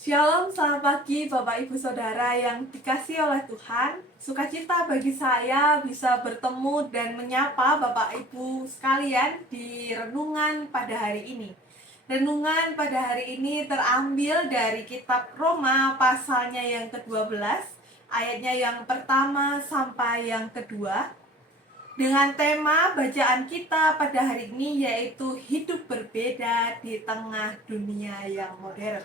Shalom, selamat pagi Bapak Ibu Saudara yang dikasihi oleh Tuhan. Sukacita bagi saya bisa bertemu dan menyapa Bapak Ibu sekalian di renungan pada hari ini. Renungan pada hari ini terambil dari kitab Roma pasalnya yang ke-12, ayatnya yang pertama sampai yang kedua. Dengan tema bacaan kita pada hari ini yaitu hidup berbeda di tengah dunia yang modern.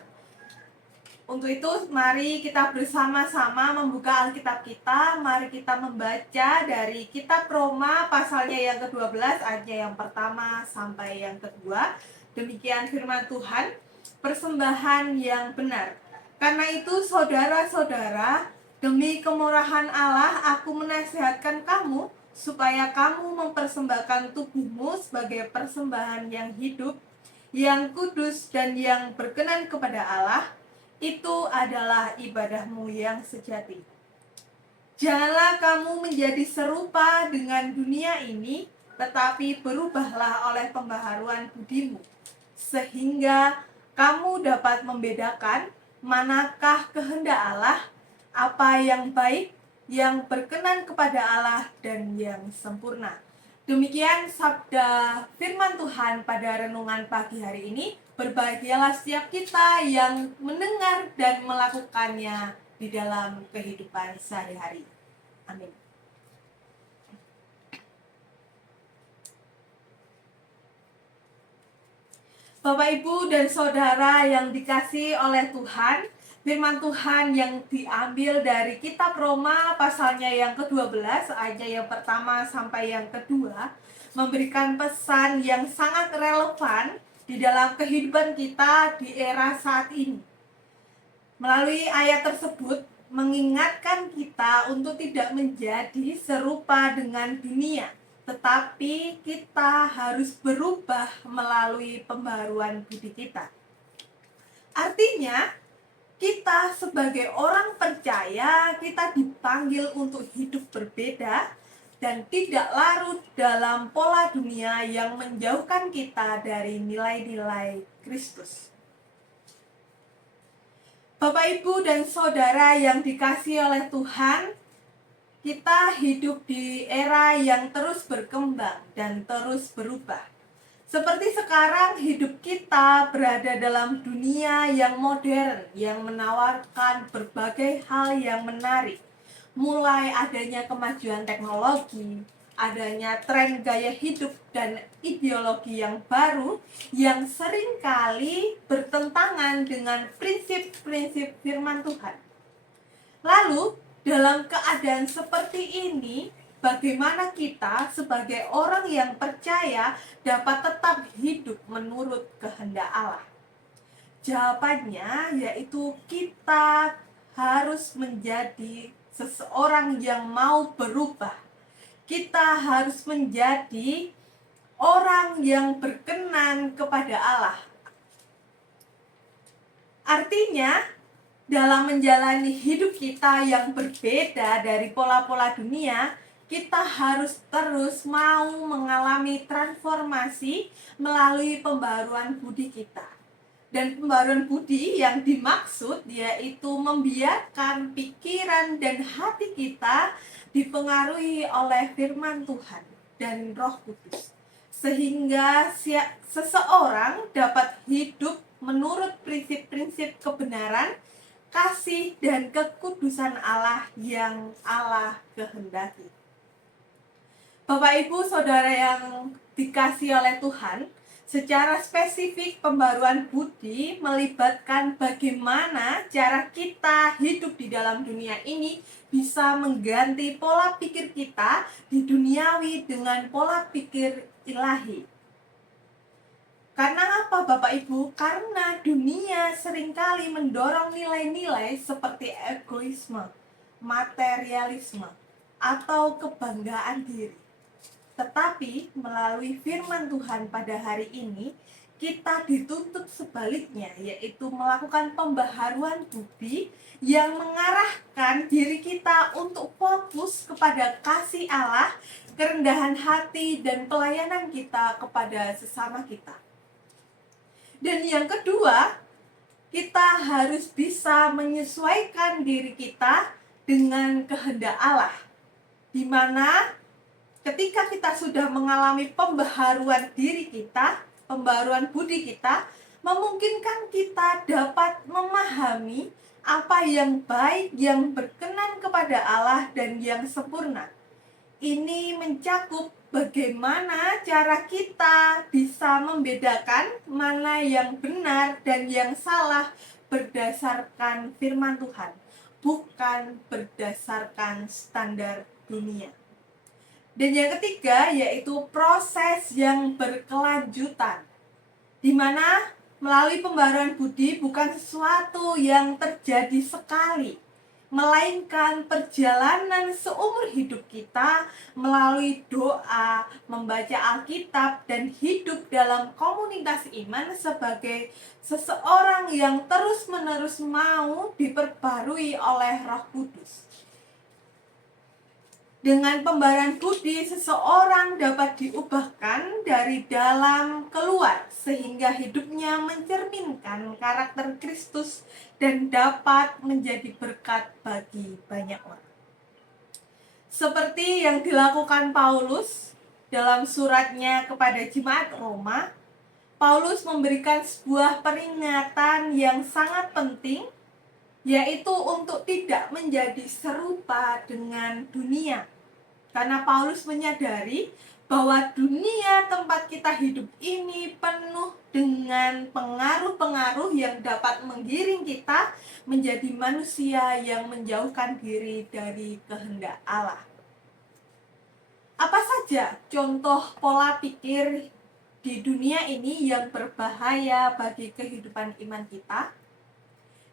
Untuk itu, mari kita bersama-sama membuka Alkitab kita. Mari kita membaca dari kitab Roma pasalnya yang ke-12, ayatnya yang pertama sampai yang kedua. Demikian firman Tuhan, persembahan yang benar. Karena itu, saudara-saudara, demi kemurahan Allah, aku menasihatkan kamu supaya kamu mempersembahkan tubuhmu sebagai persembahan yang hidup, yang kudus, dan yang berkenan kepada Allah. Itu adalah ibadahmu yang sejati. Janganlah kamu menjadi serupa dengan dunia ini, tetapi berubahlah oleh pembaharuan budimu, sehingga kamu dapat membedakan manakah kehendak Allah, apa yang baik, yang berkenan kepada Allah, dan yang sempurna. Demikian sabda firman Tuhan pada renungan pagi hari ini. Berbahagialah setiap kita yang mendengar dan melakukannya di dalam kehidupan sehari-hari. Amin. Bapak, Ibu, dan Saudara yang dikasihi oleh Tuhan, firman Tuhan yang diambil dari kitab Roma pasalnya yang ke-12, ayatnya yang pertama sampai yang kedua, memberikan pesan yang sangat relevan di dalam kehidupan kita di era saat ini. Melalui ayat tersebut mengingatkan kita untuk tidak menjadi serupa dengan dunia, tetapi kita harus berubah melalui pembaharuan budi kita. Artinya, kita sebagai orang percaya, kita dipanggil untuk hidup berbeda dan tidak larut dalam pola dunia yang menjauhkan kita dari nilai-nilai Kristus. Bapak, Ibu, dan Saudara yang dikasihi oleh Tuhan, kita hidup di era yang terus berkembang dan terus berubah. Seperti sekarang hidup kita berada dalam dunia yang modern, yang menawarkan berbagai hal yang menarik. Mulai adanya kemajuan teknologi, adanya tren gaya hidup dan ideologi yang baru yang seringkali bertentangan dengan prinsip-prinsip firman Tuhan. Lalu, dalam keadaan seperti ini, bagaimana kita sebagai orang yang percaya dapat tetap hidup menurut kehendak Allah? Jawabannya yaitu kita harus menjadi seseorang yang mau berubah. Kita harus menjadi orang yang berkenan kepada Allah. Artinya, dalam menjalani hidup kita yang berbeda dari pola-pola dunia, kita harus terus mau mengalami transformasi melalui pembaharuan budi kita. Dan pembaharuan budi yang dimaksud yaitu membiarkan pikiran dan hati kita dipengaruhi oleh firman Tuhan dan Roh Kudus, sehingga seseorang dapat hidup menurut prinsip-prinsip kebenaran, kasih, dan kekudusan Allah yang Allah kehendaki. Bapak, Ibu, Saudara yang dikasihi oleh Tuhan, secara spesifik pembaharuan budi melibatkan bagaimana cara kita hidup di dalam dunia ini bisa mengganti pola pikir kita di duniawi dengan pola pikir ilahi. Karena apa, Bapak Ibu? Karena dunia seringkali mendorong nilai-nilai seperti egoisme, materialisme, atau kebanggaan diri. Tetapi melalui firman Tuhan pada hari ini, kita dituntut sebaliknya, yaitu melakukan pembaharuan budi yang mengarahkan diri kita untuk fokus kepada kasih Allah, kerendahan hati, dan pelayanan kita kepada sesama kita. Dan yang kedua, kita harus bisa menyesuaikan diri kita dengan kehendak Allah, di mana ketika kita sudah mengalami pembaharuan diri kita, pembaharuan budi kita, memungkinkan kita dapat memahami apa yang baik, yang berkenan kepada Allah, dan yang sempurna. Ini mencakup bagaimana cara kita bisa membedakan mana yang benar dan yang salah berdasarkan firman Tuhan, bukan berdasarkan standar dunia. Dan yang ketiga yaitu proses yang berkelanjutan, di mana melalui pembaharuan budi bukan sesuatu yang terjadi sekali, melainkan perjalanan seumur hidup kita melalui doa, membaca Alkitab, dan hidup dalam komunitas iman sebagai seseorang yang terus-menerus mau diperbarui oleh Roh Kudus. Dengan pembaharuan budi, seseorang dapat diubahkan dari dalam keluar, sehingga hidupnya mencerminkan karakter Kristus dan dapat menjadi berkat bagi banyak orang. Seperti yang dilakukan Paulus dalam suratnya kepada jemaat Roma, Paulus memberikan sebuah peringatan yang sangat penting, yaitu untuk tidak menjadi serupa dengan dunia. Karena Paulus menyadari bahwa dunia tempat kita hidup ini penuh dengan pengaruh-pengaruh yang dapat menggiring kita menjadi manusia yang menjauhkan diri dari kehendak Allah. Apa saja contoh pola pikir di dunia ini yang berbahaya bagi kehidupan iman kita?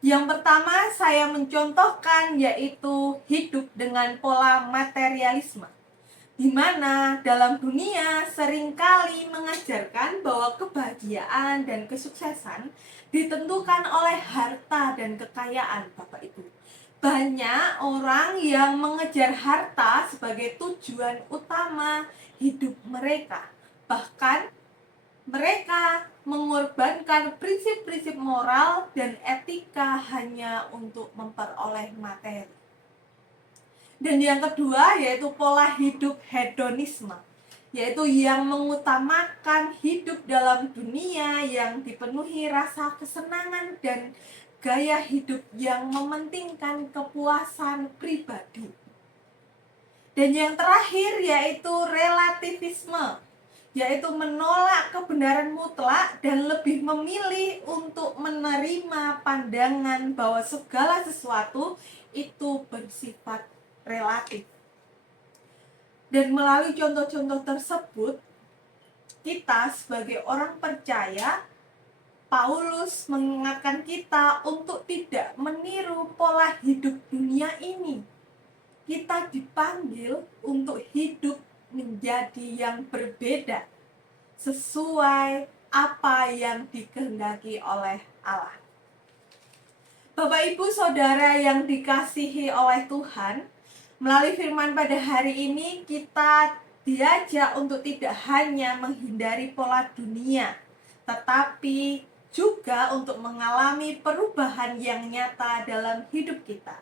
Yang pertama saya mencontohkan yaitu hidup dengan pola materialisme, di mana dalam dunia seringkali mengajarkan bahwa kebahagiaan dan kesuksesan ditentukan oleh harta dan kekayaan, Bapak Ibu. Banyak orang yang mengejar harta sebagai tujuan utama hidup mereka. Bahkan mereka mengorbankan prinsip-prinsip moral dan etika hanya untuk memperoleh materi. Dan yang kedua yaitu pola hidup hedonisme, yaitu yang mengutamakan hidup dalam dunia yang dipenuhi rasa kesenangan dan gaya hidup yang mementingkan kepuasan pribadi. Dan yang terakhir yaitu relativisme, yaitu menolak kebenaran mutlak dan lebih memilih untuk menerima pandangan bahwa segala sesuatu itu bersifat relatif. Dan melalui contoh-contoh tersebut, kita sebagai orang percaya, Paulus mengingatkan kita untuk tidak meniru pola hidup dunia ini. Kita dipanggil untuk hidup menjadi yang berbeda, sesuai apa yang dikehendaki oleh Allah. Bapak Ibu Saudara yang dikasihi oleh Tuhan, melalui firman pada hari ini kita diajak untuk tidak hanya menghindari pola dunia, tetapi juga untuk mengalami perubahan yang nyata dalam hidup kita.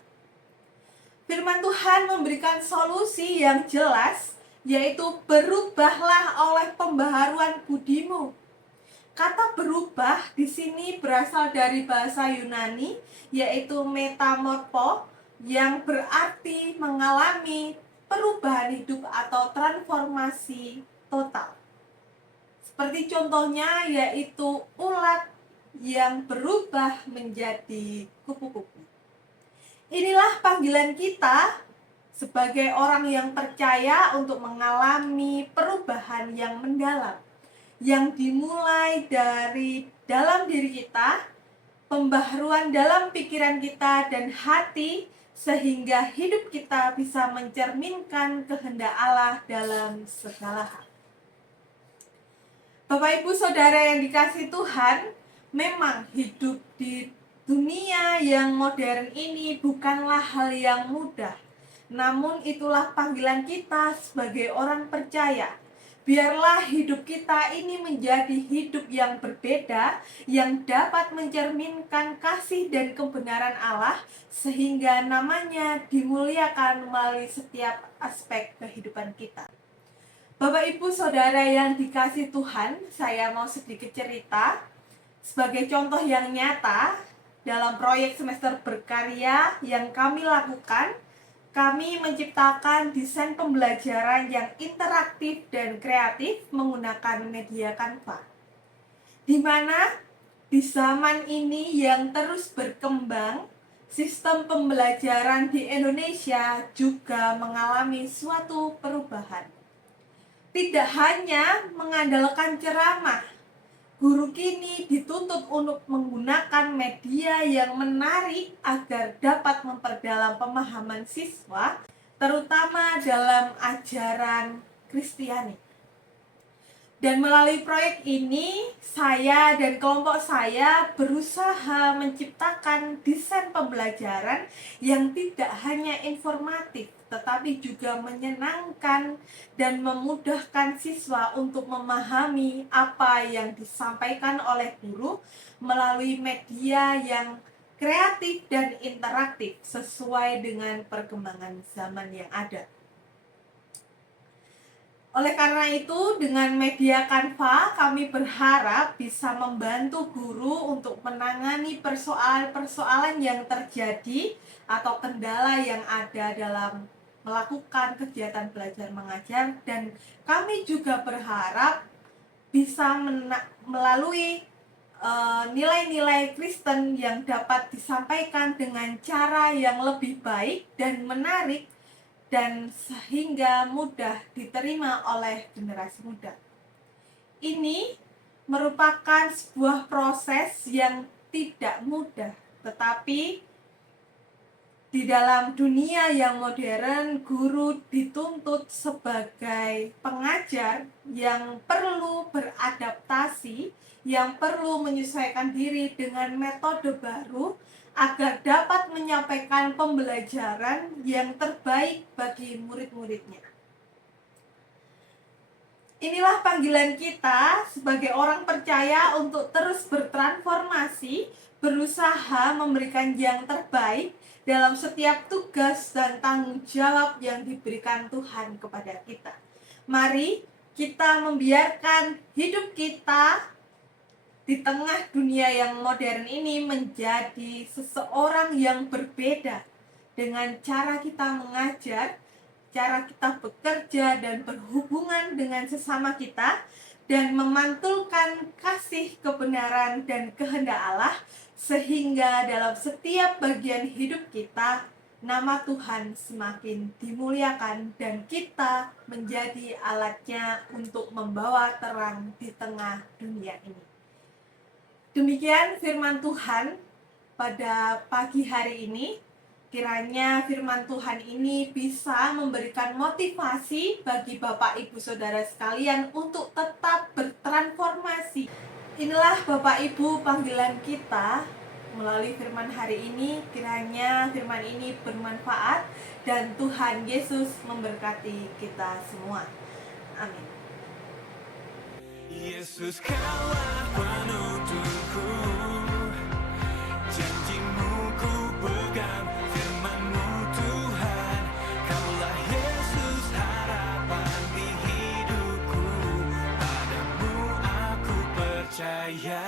Firman Tuhan memberikan solusi yang jelas, yaitu berubahlah oleh pembaharuan budimu. Kata berubah di sini berasal dari bahasa Yunani, yaitu metamorpho, yang berarti mengalami perubahan hidup atau transformasi total. Seperti contohnya yaitu ulat yang berubah menjadi kupu-kupu. Inilah panggilan kita sebagai orang yang percaya untuk mengalami perubahan yang mendalam, yang dimulai dari dalam diri kita, pembaharuan dalam pikiran kita dan hati, sehingga hidup kita bisa mencerminkan kehendak Allah dalam segala hal. Bapak Ibu Saudara yang dikasihi Tuhan, memang hidup di dunia yang modern ini bukanlah hal yang mudah. Namun itulah panggilan kita sebagai orang percaya, Biarlah hidup kita ini menjadi hidup yang berbeda, yang dapat mencerminkan kasih dan kebenaran Allah, sehingga namanya dimuliakan melalui setiap aspek kehidupan kita. Bapak, Ibu, Saudara yang dikasihi Tuhan, saya mau sedikit cerita sebagai contoh yang nyata dalam proyek semester berkarya yang kami lakukan. Kami menciptakan desain pembelajaran yang interaktif dan kreatif menggunakan media Canva. Di mana di zaman ini yang terus berkembang, sistem pembelajaran di Indonesia juga mengalami suatu perubahan. Tidak hanya mengandalkan ceramah, guru kini dituntut untuk menggunakan media yang menarik agar dapat memperdalam pemahaman siswa, terutama dalam ajaran Kristiani. Dan melalui proyek ini, saya dan kelompok saya berusaha menciptakan desain pembelajaran yang tidak hanya informatif, tetapi juga menyenangkan dan memudahkan siswa untuk memahami apa yang disampaikan oleh guru melalui media yang kreatif dan interaktif sesuai dengan perkembangan zaman yang ada. Oleh karena itu, dengan media Canva, kami berharap bisa membantu guru untuk menangani persoalan-persoalan yang terjadi atau kendala yang ada dalam melakukan kegiatan belajar mengajar, dan kami juga berharap bisa melalui nilai-nilai Kristen yang dapat disampaikan dengan cara yang lebih baik dan menarik, dan sehingga mudah diterima oleh generasi muda. Ini merupakan sebuah proses yang tidak mudah, tetapi di dalam dunia yang modern, guru dituntut sebagai pengajar yang perlu beradaptasi, yang perlu menyesuaikan diri dengan metode baru agar dapat menyampaikan pembelajaran yang terbaik bagi murid-muridnya. Inilah panggilan kita sebagai orang percaya untuk terus bertransformasi, berusaha memberikan yang terbaik dalam setiap tugas dan tanggung jawab yang diberikan Tuhan kepada kita. Mari kita membiarkan hidup kita di tengah dunia yang modern ini menjadi seseorang yang berbeda dengan cara kita mengajar, cara kita bekerja dan berhubungan dengan sesama kita, dan memantulkan kasih, kebenaran, dan kehendak Allah, sehingga dalam setiap bagian hidup kita, nama Tuhan semakin dimuliakan dan kita menjadi alatnya untuk membawa terang di tengah dunia ini. Demikian firman Tuhan pada pagi hari ini. Kiranya firman Tuhan ini bisa memberikan motivasi bagi Bapak Ibu Saudara sekalian untuk tetap bertransformasi. Inilah Bapak Ibu panggilan kita melalui firman hari ini. Kiranya firman ini bermanfaat dan Tuhan Yesus memberkati kita semua. Amin. Yesus, Kaulah penuntutku, janji-Mu ku pegang, firman-Mu Tuhan. Kaulah Yesus, harapan di hidupku, padamu aku percaya.